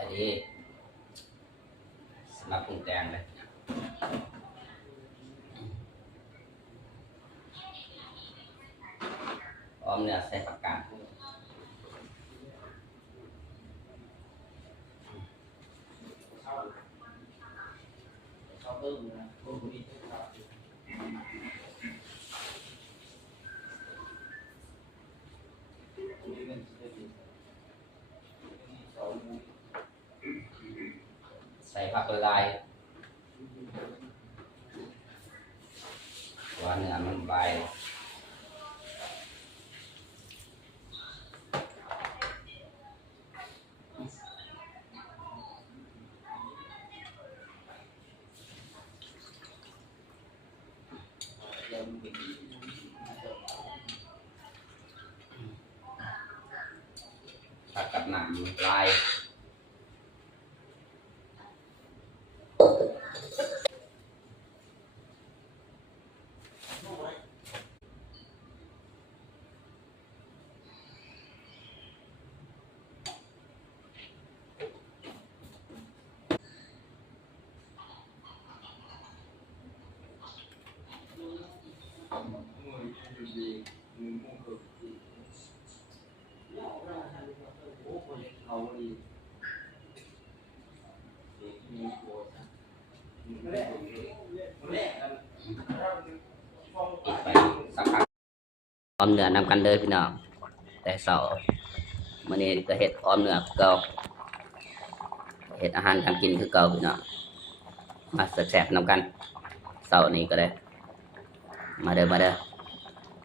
ายดีสำหรับปรุงแต่งเลยออมเนื้อใส่ผักกาดใส่ผักลายว่าเนื้อมันใบผักกับหนังลายออมเนื้อนำกันเลยพี่น้องแต่เสาร์มื้อนี้ก็เฮ็ดออมเนื้อคือเก่าเฮ็ดอาหารการกินคือเก่าพี่น้องมาแซ่บๆนำกันเสาร์นี้ก็ได้มาเด้อ